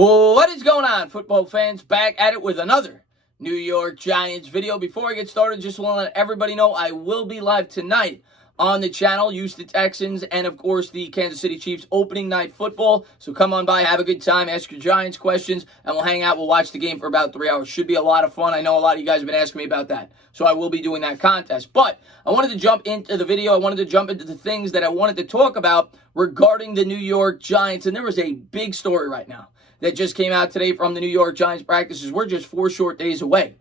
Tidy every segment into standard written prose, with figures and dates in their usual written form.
What is going on, football fans? Back at it with another New York Giants video. Before I get started, just want to let everybody know I will be live tonight on the channel, Houston Texans, and of course the Kansas City Chiefs opening night football. So come on by, have a good time, ask your Giants questions, and we'll hang out. We'll watch the game for about 3 hours. Should be a lot of fun. I know a lot of you guys have been asking me about that. So I will be doing that contest. But I wanted to jump into the video. I wanted to jump into the things that I wanted to talk about regarding the New York Giants. And there was a big story right now that just came out today from the New York Giants practices. We're just 4 short days away.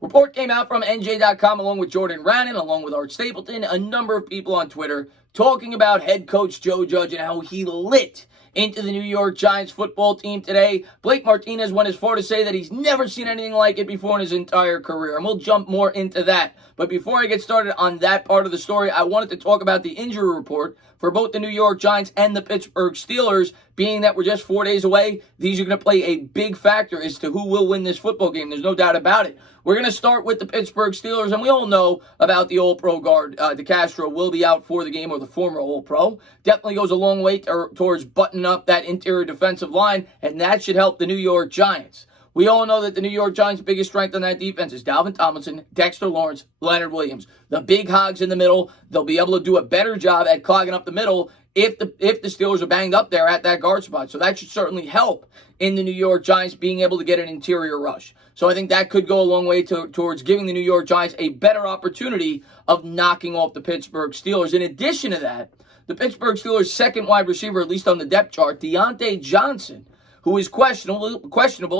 Report came out from NJ.com along with Jordan Rannon, along with Art Stapleton, a number of people on Twitter talking about head coach Joe Judge and how he lit into the New York Giants football team today. Blake Martinez went as far to say that he's never seen anything like it before in his entire career, and we'll jump more into that. But before I get started on that part of the story, I wanted to talk about the injury report for both the New York Giants and the Pittsburgh Steelers. Being that we're just 4 days away, these are going to play a big factor as to who will win this football game. There's no doubt about it. We're going to start with the Pittsburgh Steelers, and we all know about the All-Pro guard. DeCastro will be out for the game, or the former All-Pro. Definitely goes a long way towards buttoning up that interior defensive line, and that should help the New York Giants. We all know that the New York Giants' biggest strength on that defense is Dalvin Tomlinson, Dexter Lawrence, Leonard Williams. The big hogs in the middle, they'll be able to do a better job at clogging up the middle if the Steelers are banged up there at that guard spot. So that should certainly help in the New York Giants being able to get an interior rush. So I think that could go a long way towards giving the New York Giants a better opportunity of knocking off the Pittsburgh Steelers. In addition to that, the Pittsburgh Steelers' second wide receiver, at least on the depth chart, Deontay Johnson, who is questionable.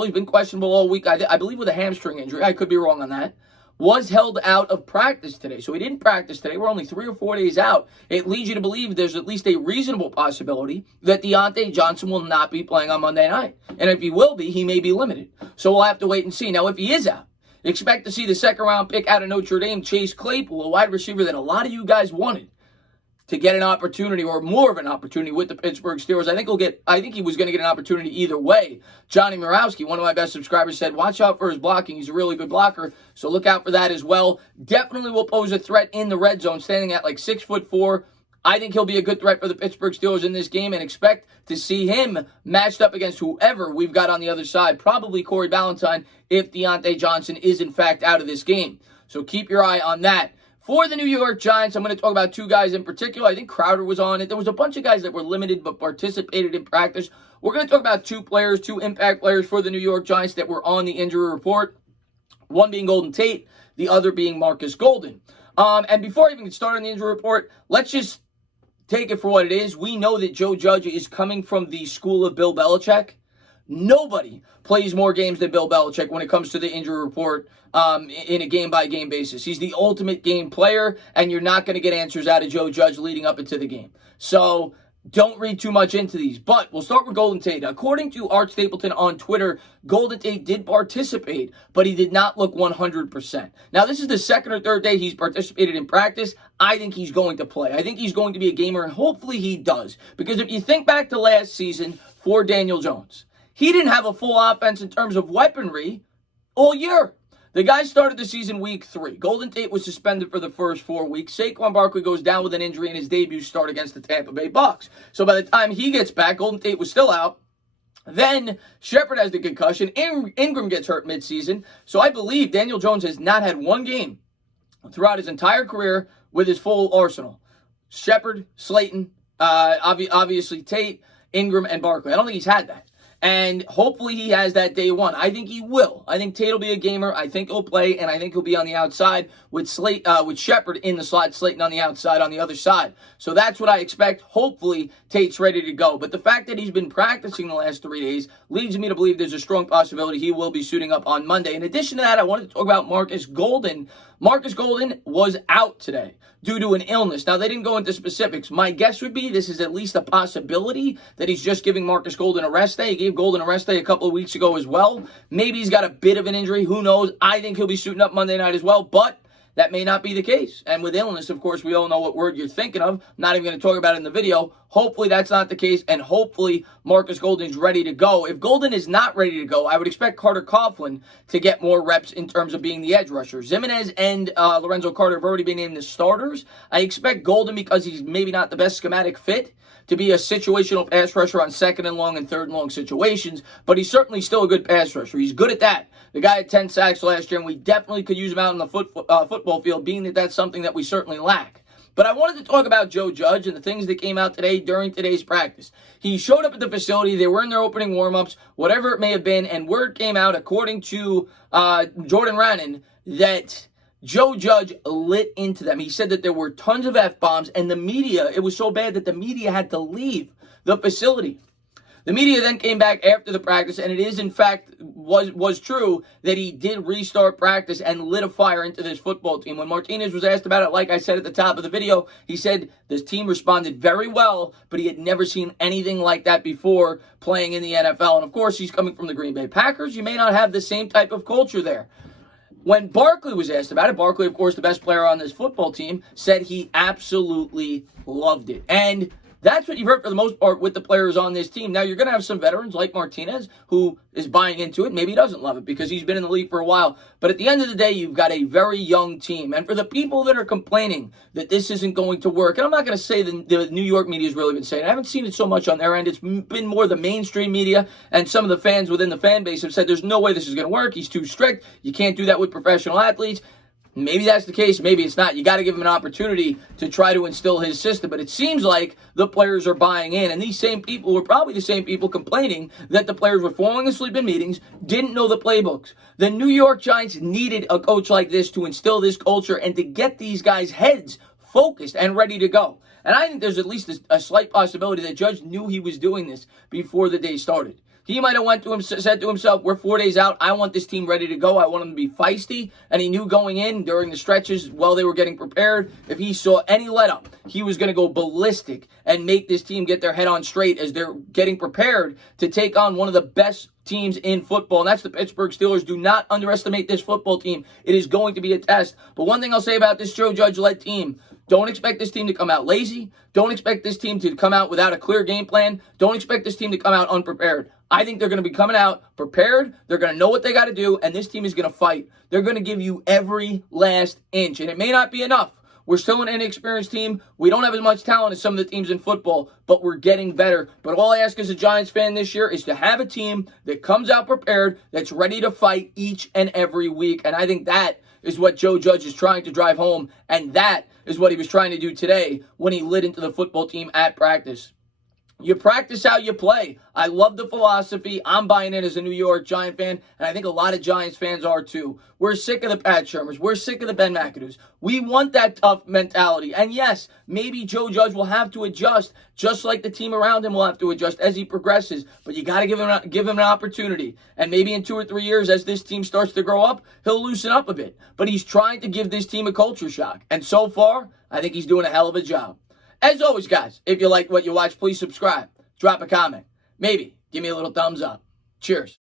He's been questionable all week, I believe with a hamstring injury. I could be wrong on that. Was held out of practice today. So he didn't practice today. We're only 3 or 4 days out. It leads you to believe there's at least a reasonable possibility that Deontay Johnson will not be playing on Monday night. And if he will be, he may be limited. So we'll have to wait and see. Now, if he is out, expect to see the second-round pick out of Notre Dame, Chase Claypool, a wide receiver that a lot of you guys wanted to get an opportunity, or more of an opportunity, with the Pittsburgh Steelers. I think he was going to get an opportunity either way. Johnny Murawski, one of my best subscribers, said, watch out for his blocking. He's a really good blocker, so look out for that as well. Definitely will pose a threat in the red zone, standing at like 6'4". I think he'll be a good threat for the Pittsburgh Steelers in this game, and expect to see him matched up against whoever we've got on the other side, probably Corey Ballantyne, if Deontay Johnson is in fact out of this game. So keep your eye on that. For the New York Giants, I'm going to talk about 2 guys in particular. I think Crowder was on it. There was a bunch of guys that were limited but participated in practice. We're going to talk about 2 players, 2 impact players for the New York Giants that were on the injury report. One being Golden Tate, the other being Marcus Golden. And before I even get started on the injury report, let's just take it for what it is. We know that Joe Judge is coming from the school of Bill Belichick. Nobody plays more games than Bill Belichick when it comes to the injury report in a game-by-game basis. He's the ultimate game player, and you're not going to get answers out of Joe Judge leading up into the game. So don't read too much into these. But we'll start with Golden Tate. According to Art Stapleton on Twitter, Golden Tate did participate, but he did not look 100%. Now, this is the second or third day he's participated in practice. I think he's going to play. I think he's going to be a gamer, and hopefully he does. Because if you think back to last season for Daniel Jones, he didn't have a full offense in terms of weaponry all year. The guy started the season week 3. Golden Tate was suspended for the first 4 weeks. Saquon Barkley goes down with an injury in his debut start against the Tampa Bay Bucks. So by the time he gets back, Golden Tate was still out. Then Shepard has the concussion. Ingram gets hurt midseason. So I believe Daniel Jones has not had one game throughout his entire career with his full arsenal. Shepard, Slayton, obviously Tate, Ingram, and Barkley. I don't think he's had that. And hopefully he has that day 1. I think he will. I think Tate will be a gamer. I think he'll play, and I think he'll be on the outside with Shepard in the slot, Slayton on the outside on the other side. So that's what I expect. Hopefully Tate's ready to go. But the fact that he's been practicing the last 3 days leads me to believe there's a strong possibility he will be suiting up on Monday. In addition to that, I wanted to talk about Marcus Golden. Marcus Golden was out today due to an illness. Now, they didn't go into specifics. My guess would be this is at least a possibility that he's just giving Marcus Golden a rest day. He gave Golden a rest day a couple of weeks ago as well. Maybe he's got a bit of an injury. Who knows? I think he'll be suiting up Monday night as well. But that may not be the case. And with illness, of course, we all know what word you're thinking of. I'm not even going to talk about it in the video. Hopefully that's not the case, and hopefully Marcus Golden's ready to go. If Golden is not ready to go, I would expect Carter Coughlin to get more reps in terms of being the edge rusher. Zimenez and Lorenzo Carter have already been named the starters. I expect Golden, because he's maybe not the best schematic fit, to be a situational pass rusher on second and long and third and long situations, but he's certainly still a good pass rusher. He's good at that. The guy had 10 sacks last year, and we definitely could use him out in the football field, being that that's something that we certainly lack. But I wanted to talk about Joe Judge and the things that came out today during today's practice. He showed up at the facility. They were in their opening warm-ups, whatever it may have been, and word came out, according to Jordan Rannon, that Joe Judge lit into them. He said that there were tons of F-bombs, and the media, it was so bad that the media had to leave the facility. The media then came back after the practice, and it is, in fact, was true that he did restart practice and lit a fire into this football team. When Martinez was asked about it, like I said at the top of the video, he said this team responded very well, but he had never seen anything like that before playing in the NFL. And, of course, he's coming from the Green Bay Packers. You may not have the same type of culture there. When Barkley was asked about it, Barkley, of course, the best player on this football team, said he absolutely loved it. And that's what you've heard for the most part with the players on this team. Now, you're going to have some veterans like Martinez who is buying into it. Maybe he doesn't love it because he's been in the league for a while. But at the end of the day, you've got a very young team. And for the people that are complaining that this isn't going to work, and I'm not going to say the New York media has really been saying it. I haven't seen it so much on their end. It's been more the mainstream media, and some of the fans within the fan base have said there's no way this is going to work. He's too strict. You can't do that with professional athletes. Maybe that's the case. Maybe it's not. You got to give him an opportunity to try to instill his system. But it seems like the players are buying in. And these same people were probably the same people complaining that the players were falling asleep in meetings, didn't know the playbooks. The New York Giants needed a coach like this to instill this culture and to get these guys' heads focused and ready to go. And I think there's at least a slight possibility that Judge knew he was doing this before the day started. He might have said to himself, we're 4 days out. I want this team ready to go. I want them to be feisty. And he knew going in during the stretches while they were getting prepared, if he saw any let up, he was going to go ballistic and make this team get their head on straight as they're getting prepared to take on one of the best teams in football, and that's the Pittsburgh Steelers. Do not underestimate this football team. It is going to be a test. But one thing I'll say about this Joe Judge-led team, don't expect this team to come out lazy. Don't expect this team to come out without a clear game plan. Don't expect this team to come out unprepared. I think they're going to be coming out prepared. They're going to know what they got to do, and this team is going to fight. They're going to give you every last inch, and it may not be enough. We're still an inexperienced team. We don't have as much talent as some of the teams in football, but we're getting better. But all I ask as a Giants fan this year is to have a team that comes out prepared, that's ready to fight each and every week. And I think that is what Joe Judge is trying to drive home, and that is what he was trying to do today when he lit into the football team at practice. You practice how you play. I love the philosophy. I'm buying in as a New York Giant fan, and I think a lot of Giants fans are too. We're sick of the Pat Shermers. We're sick of the Ben McAdoo's. We want that tough mentality. And yes, maybe Joe Judge will have to adjust, just like the team around him will have to adjust as he progresses. But you got to give him an opportunity. And maybe in 2 or 3 years, as this team starts to grow up, he'll loosen up a bit. But he's trying to give this team a culture shock. And so far, I think he's doing a hell of a job. As always, guys, if you like what you watch, please subscribe. Drop a comment. Maybe give me a little thumbs up. Cheers.